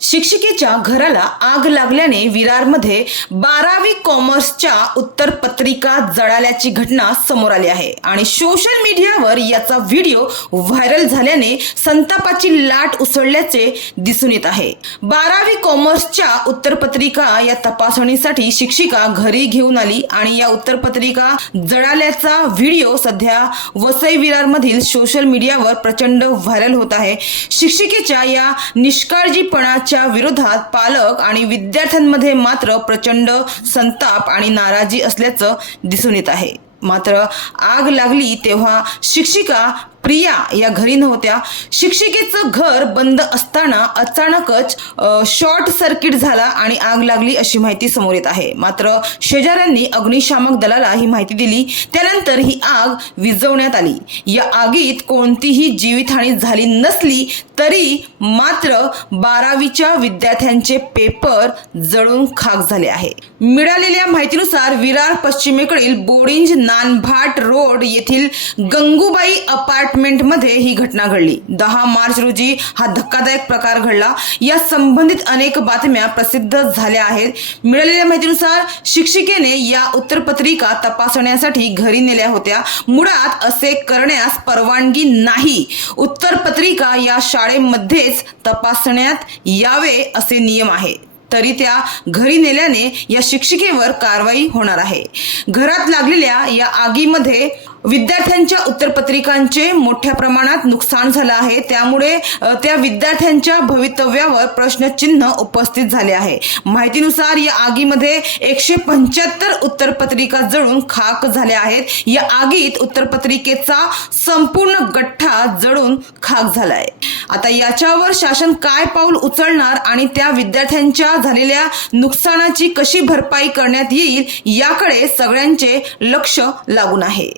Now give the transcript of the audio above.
शिक्षिकेच्या घराला आग लागल्याने विरारमध्ये 12वी कॉमर्सच्या उत्तरपत्रिका जळाल्याची घटना समोर आली आहे आणि सोशल मीडियावर याचा व्हिडिओ व्हायरल झाल्याने संतापाची लाट उसळल्याचे दिसून येत आहे। 12वी कॉमर्सच्या उत्तरपत्रिका या तपासणीसाठी शिक्षिका घरी घेऊन आली आणि या उत्तरपत्रिका जळाल्याचा व्हिडिओ सध्या वसई विरारमधील सोशल मीडियावर प्रचंड व्हायरल होत आहे। शिक्षिकेच्या या निष्काळजीपणाच्या विरोधात पालक आणि विद्यार्थ्यांमध्ये मात्र प्रचंड संताप आणि नाराजी असल्याचं दिसून येत आहे। मात्र आग लागली तेव्हा शिक्षिका प्रिया या घरी नव्हत्या। शिक्षिकेचं घर बंद असताना अचानकच शॉर्ट सर्किट झाला आणि आग लागली अशी माहिती समोर येत आहे। मात्र शेजाऱ्यांनी अग्निशामक दलाला ही माहिती दिली, त्यानंतर ही आग विझवण्यात आली। या आगीत कोणतीही जीवितहानी झाली नसली तरी मात्र 12वीच्या विद्यार्थ्यांचे पेपर जळून खाक झाले आहे। मिळालेल्या माहितीनुसार विरार पश्चिमेकडील बोडिंज नानभाट रोड येथील गंगूबाई अपार्टमेंटमध्ये ही घटना घडली। 10 मार्च रोजी हा धक्कादायक प्रकार घडला। या संबंधित अनेक बातम्या प्रसिद्ध झाल्या आहेत। मिळालेल्या माहितीनुसार शिक्षिकेने या उत्तरपत्रिका तपासण्यासाठी घरी नेल्या होत्या। मुळात असे करण्यास परवानगी नाही। उत्तरपत्रिका या शाळेमध्येच तपासण्यात यावे असे नियम आहे, तरी त्या घरी नेल्याने या शिक्षिकेवर कारवाई होणार आहे। घरात लागलेल्या या आगीमध्ये विद्यार्थ्यांच्या उत्तरपत्रिकांचे मोठ्या प्रमाणात नुकसान झालं आहे, त्यामुळे त्या विद्यार्थ्यांच्या भवितव्यावर प्रश्नचिन्ह उपस्थित झाले आहे। माहितीनुसार या आगीमध्ये 175 उत्तरपत्रिका जळून खाक झाल्या आहेत। या आगीत उत्तरपत्रिकेचा संपूर्ण गठ्ठा जळून खाक झालाय। आता याच्यावर शासन काय पाऊल उचलणार आणि त्या विद्यार्थ्यांच्या झालेल्या नुकसानाची कशी भरपाई करण्यात येईल याकडे सगळ्यांचे लक्ष लागून आहे।